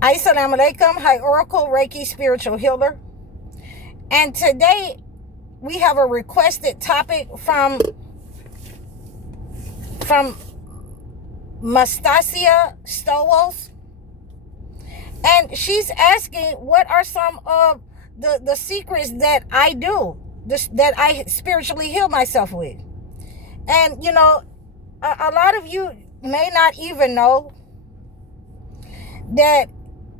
Assalamu alaikum. Hi, Oracle Reiki Spiritual Healer. And today we have a requested topic from Mastasia Stowos. And she's asking, what are some of the secrets that I do, that I spiritually heal myself with? And, a lot of you may not even know that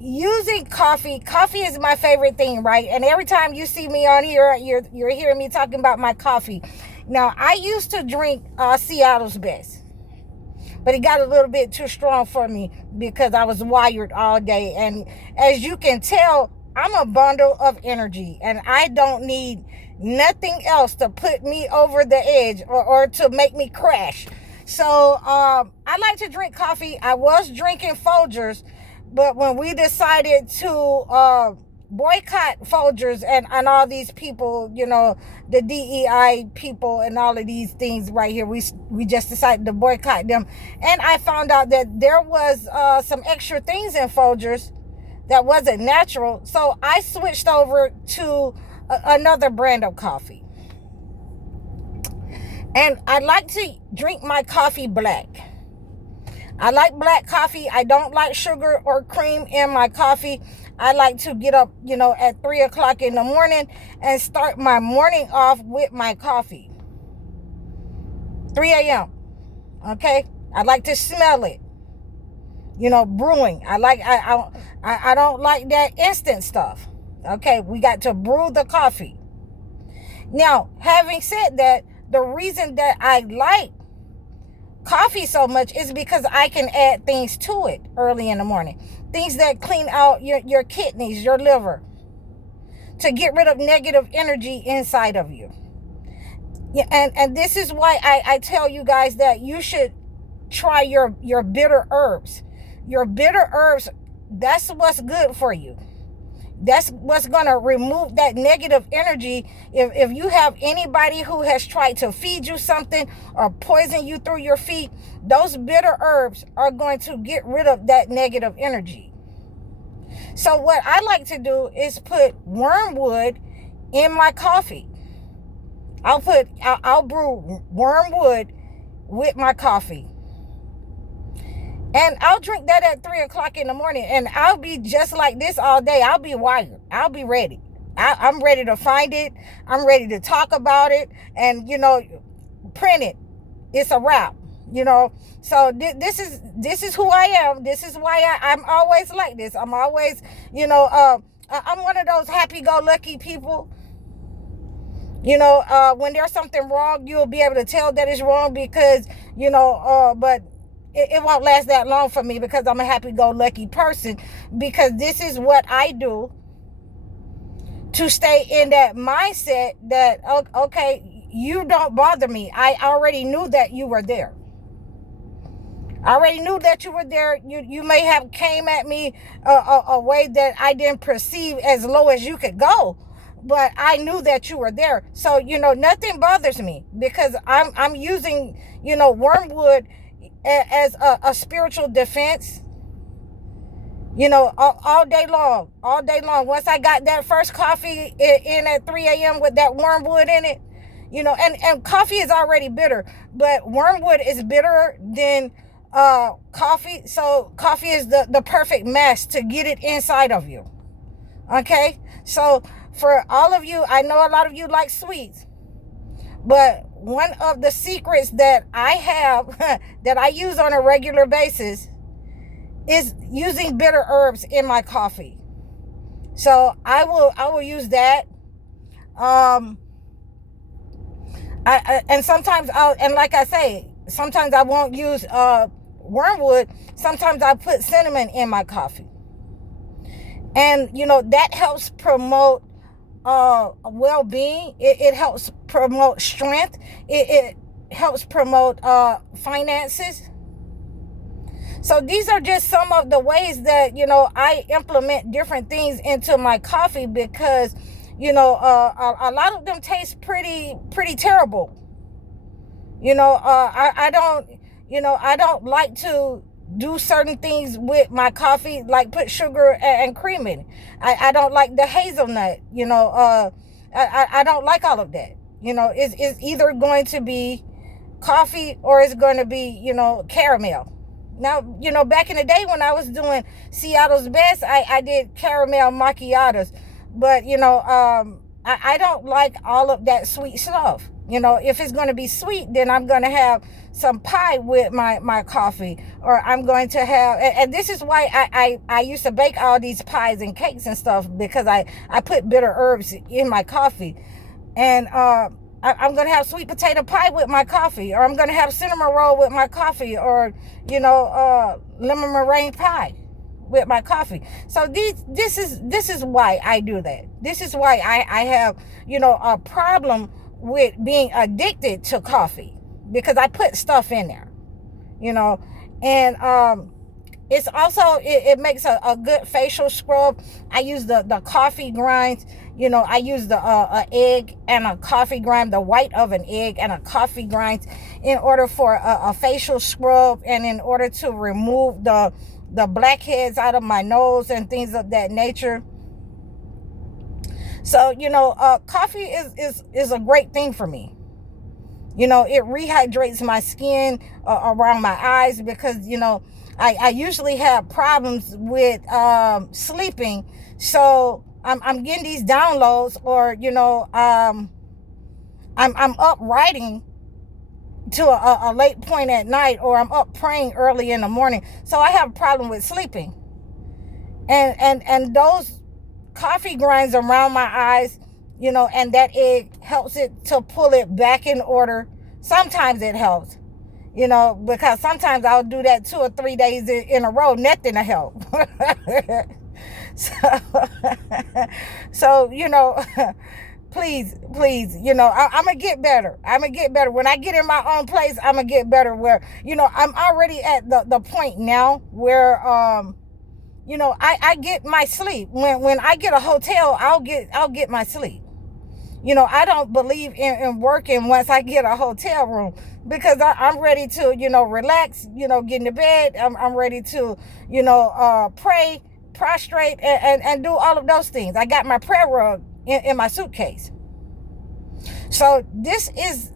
using coffee is my favorite thing, right? And every time you see me on here, you're hearing me talking about my coffee. Now, I used to drink Seattle's Best, but it got a little bit too strong for me because I was wired all day. And as you can tell, I'm a bundle of energy, and I don't need nothing else to put me over the edge or to make me crash. So I like to drink coffee. I was drinking Folgers, but when we decided to boycott Folgers and all these people, the DEI people and all of these things right here, we just decided to boycott them. And I found out that there was some extra things in Folgers that wasn't natural. So I switched over to another brand of coffee. And I like to drink my coffee black. I like black coffee. I don't like sugar or cream in my coffee. I like to get up, at 3 o'clock in the morning and start my morning off with my coffee. 3 a.m. Okay? I like to smell it. Brewing. I don't like that instant stuff. Okay? We got to brew the coffee. Now, having said that, the reason that I like coffee so much is because I can add things to it early in the morning. Things that clean out your kidneys, your liver, to get rid of negative energy inside of you. Yeah, and this is why I tell you guys that you should try your bitter herbs. Your bitter herbs, that's what's good for you. That's what's going to remove that negative energy. If you have anybody who has tried to feed you something or poison you through your feet, those bitter herbs are going to get rid of that negative energy. So what I like to do is put wormwood in my coffee. I'll brew wormwood with my coffee. And I'll drink that at 3 o'clock in the morning, and I'll be just like this all day. I'll be wired. I'll be ready. I'm ready to find it. I'm ready to talk about it, and print it. It's a wrap. So this is who I am. This is why I'm always like this. I'm always, I'm one of those happy-go-lucky people. When there's something wrong, you'll be able to tell that it's wrong because, but it won't last that long for me because I'm a happy-go-lucky person, because this is what I do to stay in that mindset that, okay, you don't bother me. I already knew that you were there. I already knew that you were there. You may have came at me a way that I didn't perceive as low as you could go, but I knew that you were there. So, nothing bothers me because I'm using, wormwood as a spiritual defense, all day long. Once I got that first coffee in at 3 a.m. with that wormwood in it, and coffee is already bitter, but wormwood is bitterer than coffee. So coffee is the perfect mess to get it inside of you. Okay? So for all of you, I know a lot of you like sweets, but one of the secrets that I have that I use on a regular basis is using bitter herbs in my coffee. So I will use that. And sometimes like I say, sometimes I won't use wormwood. Sometimes I put cinnamon in my coffee. And that helps promote well-being. It helps promote strength. It helps promote finances. So these are just some of the ways that I implement different things into my coffee, because a lot of them taste pretty terrible. I don't like to do certain things with my coffee, like put sugar and cream in it. I don't like the hazelnut, I don't like all of that. It's either going to be coffee or it's going to be, caramel. Now, back in the day when I was doing Seattle's Best, I did caramel macchiatos. But, I don't like all of that sweet stuff. If it's going to be sweet, then I'm going to have some pie with my coffee. Or I'm going to have, and this is why I used to bake all these pies and cakes and stuff, because I put bitter herbs in my coffee. And I'm going to have sweet potato pie with my coffee, or I'm going to have cinnamon roll with my coffee, or, lemon meringue pie with my coffee. So this is why I do that. This is why I have, a problem with being addicted to coffee, because I put stuff in there, and it's also, it makes a good facial scrub. I use the coffee grinds. I use the egg and a coffee grind, the white of an egg and a coffee grind, in order for a facial scrub, and in order to remove the blackheads out of my nose and things of that nature. So, coffee is a great thing for me. It rehydrates my skin around my eyes, because, I usually have problems with sleeping. So I'm getting these downloads, or, I'm up writing to a late point at night, or I'm up praying early in the morning. So I have a problem with sleeping. And those coffee grinds around my eyes, and that egg helps it to pull it back in order. Sometimes it helps, because sometimes I'll do that 2 or 3 days in a row, nothing to help. So, please, I'm going to get better. When I get in my own place, I'm going to get better, where, I'm already at the point now where, I get my sleep. When I get a hotel, I'll get my sleep. I don't believe in working once I get a hotel room, because I'm ready to, relax, get into bed. I'm ready to, pray, prostrate, and do all of those things. I got my prayer rug in my suitcase. So this is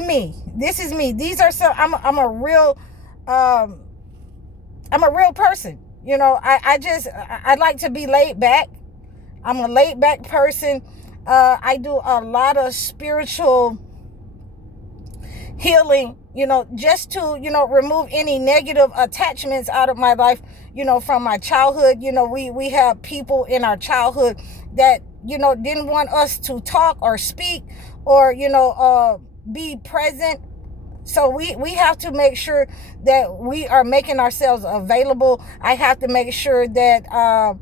me. This is me. These are I'm a real person. I like to be laid back. I'm a laid back person. I do a lot of spiritual healing, just to, remove any negative attachments out of my life, from my childhood. We have people in our childhood that, didn't want us to talk or speak, or, be present. So we have to make sure that we are making ourselves available. I have to make sure that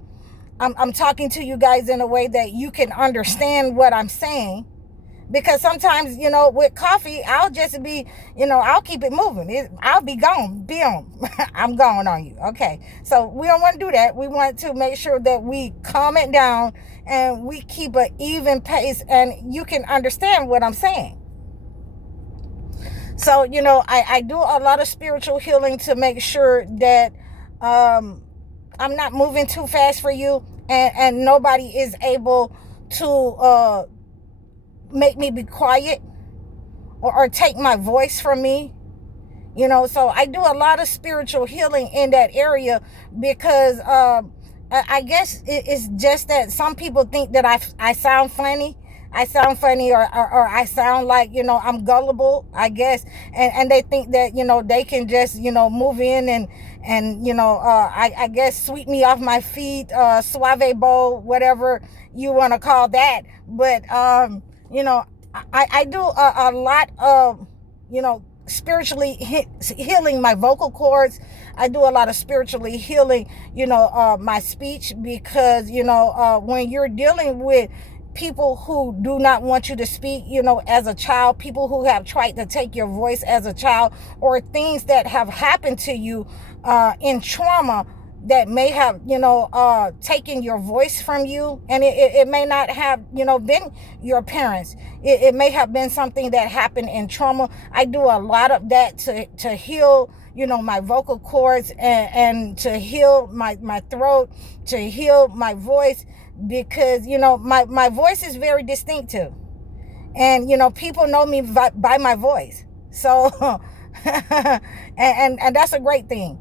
I'm talking to you guys in a way that you can understand what I'm saying. Because sometimes, with coffee, I'll just be, I'll keep it moving. I'll be gone. Boom. I'm gone on you. Okay. So we don't want to do that. We want to make sure that we calm it down and we keep an even pace, and you can understand what I'm saying. So, I do a lot of spiritual healing to make sure that I'm not moving too fast for you, and nobody is able to make me be quiet, or take my voice from me. So I do a lot of spiritual healing in that area, because I guess it's just that some people think that I sound funny. Or I sound like, I'm gullible, I guess. And they think that, they can just, move in and I guess sweep me off my feet, suave bowl, whatever you want to call that. But, I do a lot of, spiritually healing my vocal cords. I do a lot of spiritually healing, my speech, because, when you're dealing with people who do not want you to speak, as a child, people who have tried to take your voice as a child, or things that have happened to you in trauma that may have, taken your voice from you. And it may not have, been your parents. It may have been something that happened in trauma. I do a lot of that to heal, my vocal cords, and to heal my throat, to heal my voice, because, my voice is very distinctive. And, people know me by my voice. So, and that's a great thing.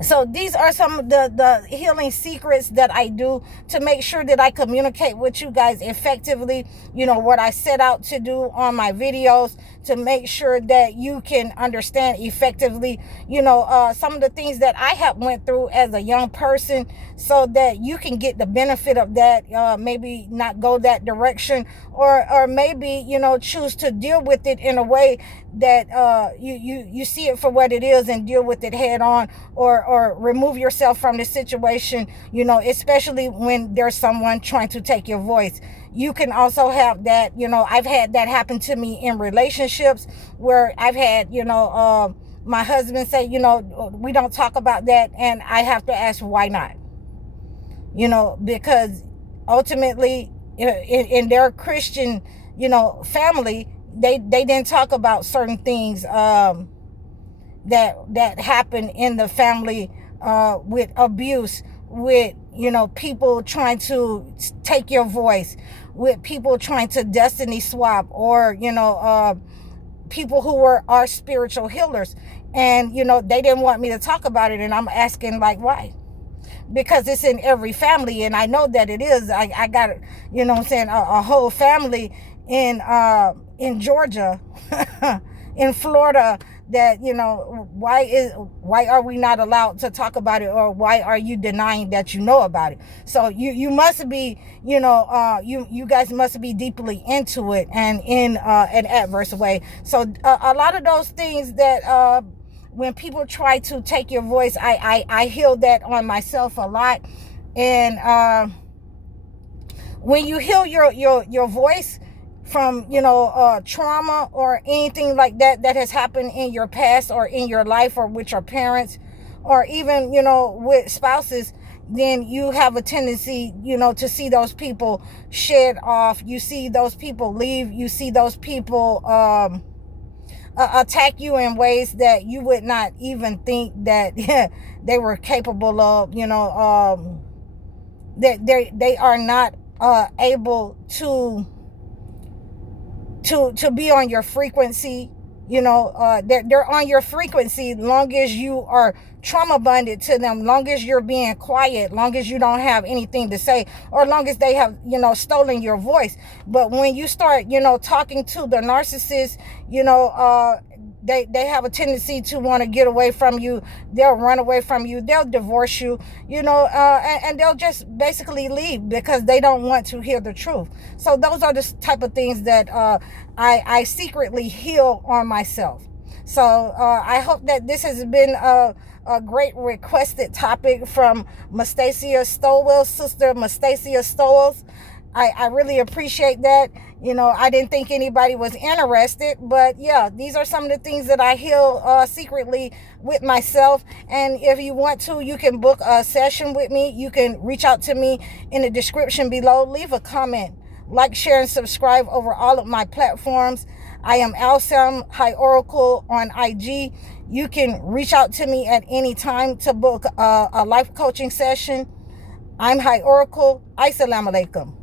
So these are some of the healing secrets that I do to make sure that I communicate with you guys effectively. What I set out to do on my videos, to make sure that you can understand effectively, some of the things that I have went through as a young person, so that you can get the benefit of that. Maybe not go that direction, or maybe, choose to deal with it in a way that you see it for what it is and deal with it head on, or remove yourself from the situation, especially when there's someone trying to take your voice. You can also have that, I've had that happen to me in relationships, where I've had, my husband say, we don't talk about that, and I have to ask, why not? Because ultimately, in their Christian, family, they didn't talk about certain things that happen in the family, with abuse, with, people trying to take your voice, with people trying to destiny swap, or, people who are spiritual healers. And, they didn't want me to talk about it. And I'm asking, like, why? Because it's in every family, and I know that it is. I got, a whole family in Georgia, in Florida, that, why are we not allowed to talk about it, or why are you denying that you know about it? So you must be, you guys must be deeply into it, and in an adverse way. So a lot of those things that, when people try to take your voice, I heal that on myself a lot. And when you heal your voice from, trauma or anything like that has happened in your past, or in your life, or with your parents, or even, with spouses, then you have a tendency, to see those people shed off. You see those people leave. You see those people attack you in ways that you would not even think that they were capable of. That they are not able to be on your frequency. They're on your frequency long as you are trauma bonded to them, long as you're being quiet, long as you don't have anything to say, or long as they have, stolen your voice. But when you start, talking to the narcissist, they have a tendency to want to get away from you. They'll run away from you. They'll divorce you, and they'll just basically leave, because they don't want to hear the truth. So those are the type of things that I secretly heal on myself. So I hope that this has been a great requested topic from Mastacia Stowell, Sister Mastacia Stowell. I really appreciate that. I didn't think anybody was interested, but yeah, these are some of the things that I heal secretly with myself. And if you want to, you can book a session with me. You can reach out to me in the description below. Leave a comment, like, share, and subscribe over all of my platforms. I am Alsam High Oracle on IG. You can reach out to me at any time to book a life coaching session. I'm High Oracle. Assalamu alaikum.